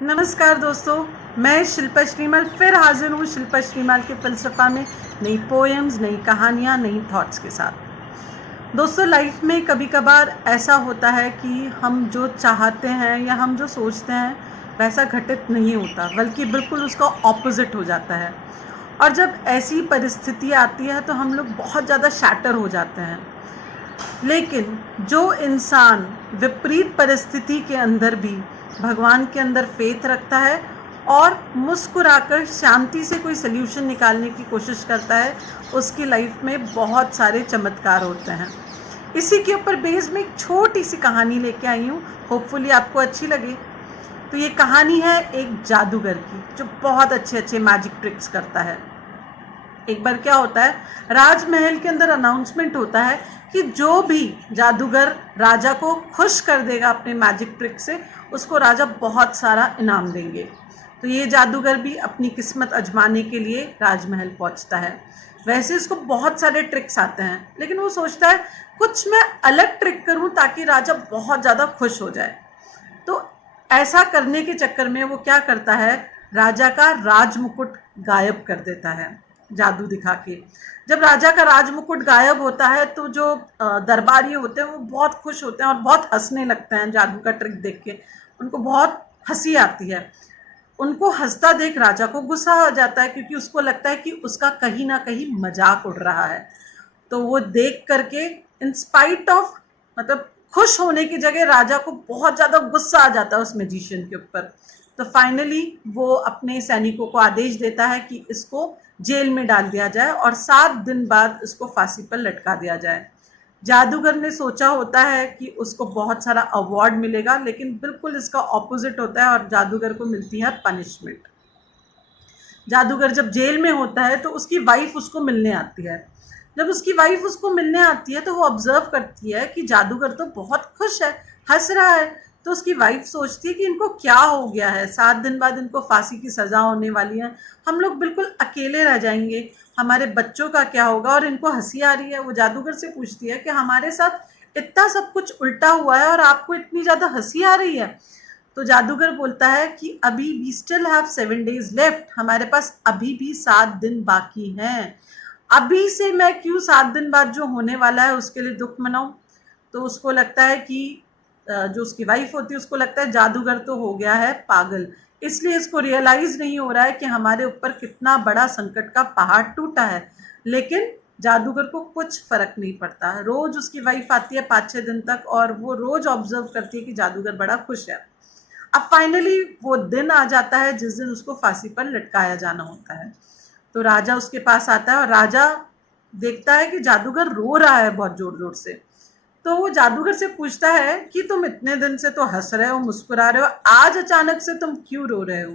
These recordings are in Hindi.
नमस्कार दोस्तों, मैं शिल्पा श्रीमल फिर हाजिर हूँ शिल्पा श्रीमल के फ़लसफ़ा में नई पोएम्स, नई कहानियाँ, नई थॉट्स के साथ। दोस्तों, लाइफ में कभी कभार ऐसा होता है कि हम जो चाहते हैं या हम जो सोचते हैं वैसा घटित नहीं होता, बल्कि बिल्कुल उसका ऑपोजिट हो जाता है। और जब ऐसी परिस्थिति आती है तो हम लोग बहुत ज़्यादा शैटर हो जाते हैं। लेकिन जो इंसान विपरीत परिस्थिति के अंदर भी भगवान के अंदर फेथ रखता है और मुस्कुराकर शांति से कोई सल्यूशन निकालने की कोशिश करता है, उसकी लाइफ में बहुत सारे चमत्कार होते हैं। इसी के ऊपर बेस्ड में एक छोटी सी कहानी लेके आई हूँ, होपफुली आपको अच्छी लगे। तो ये कहानी है एक जादूगर की जो बहुत अच्छे अच्छे मैजिक ट्रिक्स करता है। एक बार क्या होता है, राजमहल के अंदर अनाउंसमेंट होता है कि जो भी जादूगर राजा को खुश कर देगा अपने मैजिक ट्रिक से, उसको राजा बहुत सारा इनाम देंगे। तो ये जादूगर भी अपनी किस्मत आजमाने के लिए राजमहल पहुंचता है। वैसे इसको बहुत सारे ट्रिक्स आते हैं, लेकिन वो सोचता है कुछ मैं अलग ट्रिक करूं ताकि राजा बहुत ज़्यादा खुश हो जाए। तो ऐसा करने के चक्कर में वो क्या करता है, राजा का राज मुकुट गायब कर देता है जादू दिखा के। जब राजा का राज मुकुट गायब होता है तो जो दरबारी होते हैं वो बहुत खुश होते हैं और बहुत हंसने लगते हैं जादू का ट्रिक देख के। उनको बहुत हंसी आती है। उनको हंसता देख राजा को गुस्सा आ जाता है, क्योंकि उसको लगता है कि उसका कहीं ना कहीं मजाक उड़ रहा है। तो वो देख करके इन स्पाइट ऑफ, मतलब खुश होने की जगह राजा को बहुत ज़्यादा गुस्सा आ जाता है उस मैजिशियन के ऊपर। तो फाइनली वो अपने सैनिकों को आदेश देता है कि इसको जेल में डाल दिया जाए और 7 दिन बाद इसको फांसी पर लटका दिया जाए। जादूगर ने सोचा होता है कि उसको बहुत सारा अवार्ड मिलेगा, लेकिन बिल्कुल इसका ऑपोजिट होता है और जादूगर को मिलती है पनिशमेंट। जादूगर जब जेल में होता है तो उसकी वाइफ उसको मिलने आती है। जब उसकी वाइफ उसको मिलने आती है तो वो ऑब्जर्व करती है कि जादूगर तो बहुत खुश है, हंस रहा है। तो उसकी वाइफ सोचती है कि इनको क्या हो गया है, 7 दिन बाद इनको फांसी की सज़ा होने वाली है, हम लोग बिल्कुल अकेले रह जाएंगे, हमारे बच्चों का क्या होगा। और इनको हंसी आ रही है। वो जादूगर से पूछती है कि हमारे साथ इतना सब कुछ उल्टा हुआ है और आपको इतनी ज़्यादा हंसी आ रही है। तो जादूगर बोलता है कि अभी we still have 7 days left, हमारे पास अभी भी 7 दिन बाकी हैं। अभी से मैं क्यों 7 दिन बाद जो होने वाला है उसके लिए दुख मनाऊं। तो उसको लगता है कि जो उसकी वाइफ होती है उसको लगता है जादूगर तो हो गया है पागल, इसलिए इसको रियलाइज नहीं हो रहा है कि हमारे ऊपर कितना बड़ा संकट का पहाड़ टूटा है। लेकिन जादूगर को कुछ फर्क नहीं पड़ता। रोज उसकी वाइफ आती है 5-6 दिन तक और वो रोज ऑब्जर्व करती है कि जादूगर बड़ा खुश है। अब फाइनली वो दिन आ जाता है जिस दिन उसको फांसी पर लटकाया जाना होता है। तो राजा उसके पास आता है और राजा देखता है कि जादूगर रो रहा है बहुत जोर जोर से। तो वो जादूगर से पूछता है कि तुम इतने दिन से तो हंस रहे हो, मुस्कुरा रहे हो, आज अचानक से तुम क्यों रो रहे हो।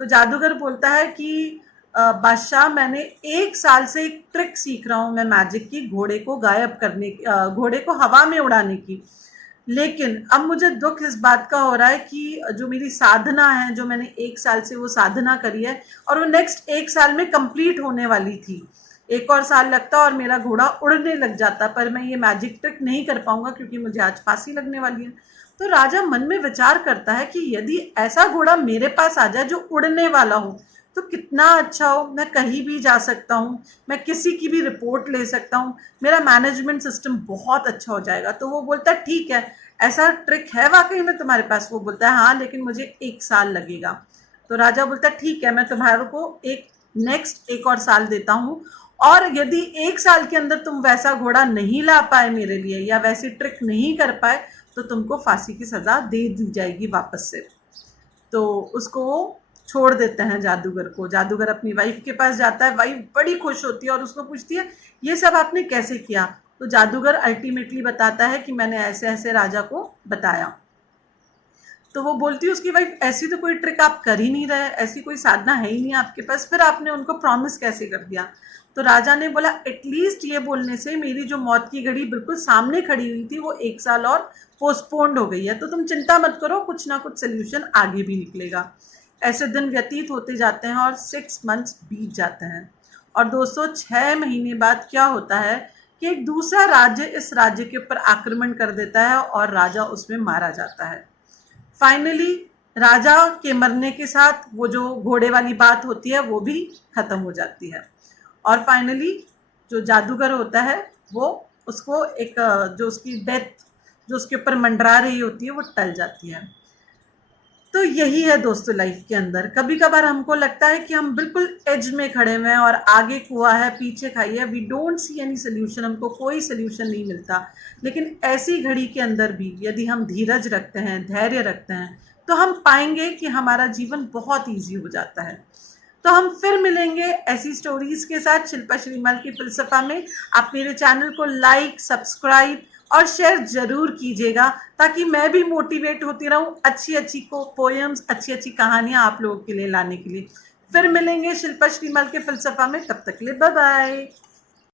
तो जादूगर बोलता है कि बादशाह, मैंने 1 साल से एक ट्रिक सीख रहा हूँ मैं मैजिक की, घोड़े को गायब करने की, घोड़े को हवा में उड़ाने की। लेकिन अब मुझे दुख इस बात का हो रहा है कि जो मेरी साधना है, जो मैंने 1 साल से वो साधना करी है और वो नेक्स्ट 1 साल में कंप्लीट होने वाली थी, 1 और साल लगता और मेरा घोड़ा उड़ने लग जाता, पर मैं ये मैजिक ट्रिक नहीं कर पाऊंगा क्योंकि मुझे आज फांसी लगने वाली है। तो राजा मन में विचार करता है कि यदि ऐसा घोड़ा मेरे पास आ जाए जो उड़ने वाला हो तो कितना अच्छा हो, मैं कहीं भी जा सकता हूँ, मैं किसी की भी रिपोर्ट ले सकता हूँ, मेरा मैनेजमेंट सिस्टम बहुत अच्छा हो जाएगा। तो वो बोलता है ठीक है, ऐसा ट्रिक है वाकई में तुम्हारे पास। वो बोलता है हाँ, लेकिन मुझे 1 साल लगेगा। तो राजा बोलता है ठीक है, मैं तुम्हारे को नेक्स्ट 1 और साल देता हूँ, और यदि 1 साल के अंदर तुम वैसा घोड़ा नहीं ला पाए मेरे लिए या वैसी ट्रिक नहीं कर पाए तो तुमको फांसी की सजा दे दी जाएगी वापस से। तो उसको वो छोड़ देते हैं जादूगर को। जादूगर अपनी वाइफ के पास जाता है, वाइफ बड़ी खुश होती है और उसको पूछती है ये सब आपने कैसे किया। तो जादूगर अल्टीमेटली बताता है कि मैंने ऐसे ऐसे राजा को बताया। तो वो बोलती है उसकी वाइफ, ऐसी तो कोई ट्रिक आप कर ही नहीं रहे, ऐसी कोई साधना है ही नहीं आपके पास, फिर आपने उनको प्रॉमिस कैसे कर दिया। तो राजा ने बोला एटलीस्ट ये बोलने से मेरी जो मौत की घड़ी बिल्कुल सामने खड़ी हुई थी वो 1 साल और पोस्टपोन्ड हो गई है, तो तुम चिंता मत करो, कुछ ना कुछ सोल्यूशन आगे भी निकलेगा। ऐसे दिन व्यतीत होते जाते हैं और 6 मंथ्स बीत जाते हैं। और दोस्तों, 6 महीने बाद क्या होता है कि एक दूसरा राज्य इस राज्य के ऊपर आक्रमण कर देता है और राजा उसमें मारा जाता है। फाइनली राजा के मरने के साथ वो जो घोड़े वाली बात होती है वो भी खत्म हो जाती है। और फाइनली जो जादूगर होता है वो उसको एक जो उसकी डेथ जो उसके ऊपर मंडरा रही होती है वो टल जाती है। तो यही है दोस्तों लाइफ के अंदर, कभी कभार हमको लगता है कि हम बिल्कुल एज में खड़े हुए हैं और आगे कुआ है पीछे खाई है, we don't see any solution, हमको कोई सोल्यूशन नहीं मिलता। लेकिन ऐसी घड़ी के अंदर भी यदि हम धीरज रखते हैं, धैर्य रखते हैं, तो हम पाएंगे कि हमारा जीवन बहुत ईजी हो जाता है। तो हम फिर मिलेंगे ऐसी स्टोरीज के साथ शिल्पा श्रीमल की फिलसफा में। आप मेरे चैनल को लाइक, सब्सक्राइब और शेयर जरूर कीजिएगा ताकि मैं भी मोटिवेट होती रहूं अच्छी अच्छी को पोएम्स, अच्छी अच्छी कहानियां आप लोगों के लिए लाने के लिए। फिर मिलेंगे शिल्पा श्रीमल के फिलसफा में, तब तक के लिए बाय बाय।